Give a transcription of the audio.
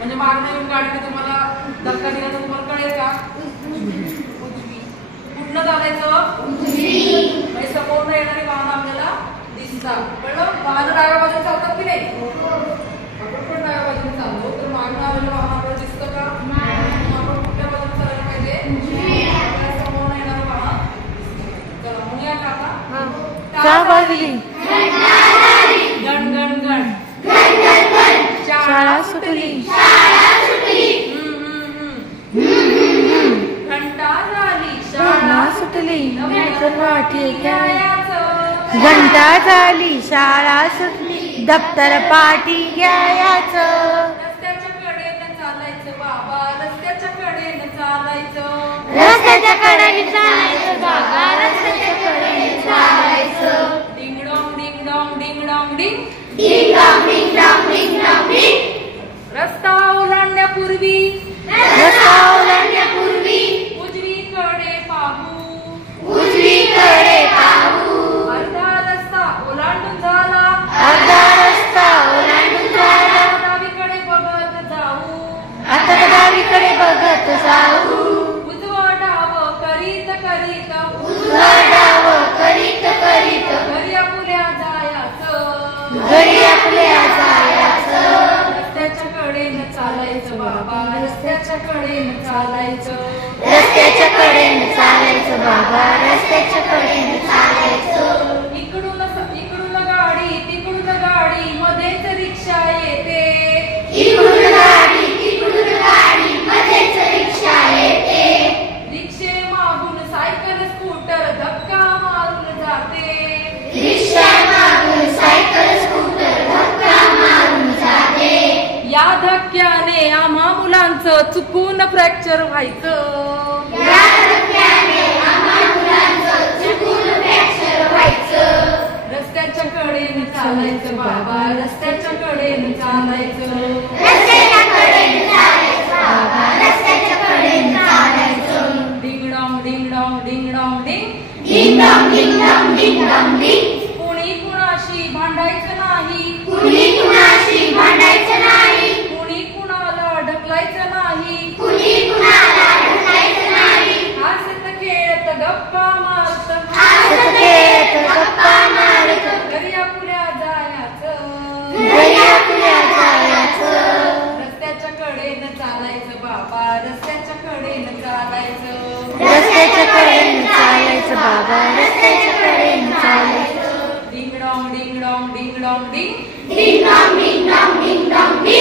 म्हणजे मागणं येऊन गाडीने तुम्हाला धक्का दिला तर तुम्हाला कळेल का? उजवी. कुठनं चालायचं? उजवी. म्हणजे समोरनं येणारी वाहनं आपल्याला दिसतात. कळलं? वाहनं डाव्या बाजूने चालतात की नाही? आपण पण डाव्या बाजूने चालतो तर मागणं आलेलं वाहन आपल्याला दिसतं का? आपण कुठल्या बाजूने चालायला पाहिजे? आपल्याला समोरनं येणारं वाहन दिसतं. चला म्हणूया का आता? गण गण गण शाळा सुटली, घंटा झाली, शाळा सुटली, दप्तर पाठी घंटा झाली, शाळा सुटली, दप्तर पाठी घ्यायचं. रस्त्याच्या कडेनं चालायचं बाबा, रस्त्याच्या कडेनं चालायचं, रस्त्याच्या कडेने चालायचं बाबा, रस्त्याच्या कडेने चालायचं. Ding dong ding dong ding dong ding, ding dong ding dong ding dong डिंग. रस्ता ओलांडण्यापूर्वी, रस्ता ओलांडण्यापूर्वी उजवीकडे पाहू, उजवीकडे पाहू. अर्धा रस्ता ओलांडून झाला, अर्धा रस्ता ओलांडून झाला, डावीकडे बघत जाऊ, आता डावीकडे बघत जाऊ. उजवा डाव करीत करीत, उजवा डाव करीत करीत, घरी आपल्या जायचं, घरी आपल्या जायचं. रस्त्याच्या कडेनं चालायचं बाबा, रस्त्याच्या कडेनं चालायचं, रस्त्याच्या कडेने चालायचं बाबा, रस्त्याच्या कडेने चालायचं. इकडून गाडी तिकडून गाडी, मध्येच रिक्षा येते, इकडून गाडी तिकडून गाडी, मध्येच रिक्षा येते. रिक्षे मागून सायकल स्कूटर धक्का मारून जाते, रिक्षा मागून सायकल स्कूटर धक्का मारून जाते. या धक्क्याने आम्हा मुलांचं चुकून फ्रॅक्चर व्हायचं, या धक्क्याने आम्हा मुलांचं चुकून फ्रॅक्चर व्हायचं. रस्त्याच्या कडेने चालायचं बाबा, रस्त्याच्या कडेने चालायचं, रस्त्याच्या कडेने चालायचं बाबा, रस्त्याच्या कडेने चालायचं. Ding dong ding dong ding dong डिंग, ding dong ding dong ding dong डिंग. कुणी कुणाशी भांडायचं नाही, कुणी कुणाशी भांडायचं नाही, कुणी कुणाला ढकलायचं नाही, कुणी कुणाला ढकलायचं नाही. हसत खेळत गप्पा मारत, हसत खेळत गप्पा मारत, घरी आपल्या जायचं, घरी आपल्या जायचं. रस्त्याच्या कडेनं चालायचं बाबा, रस्त्याच्या कडेनं चालायचं, रस्त्याच्या कडेने चालायचं बाबा, रस्त्याच्या कडेने चालायचं. Ding dong ding dong ding dong डिंग, ding dong ding dong ding dong डिंग.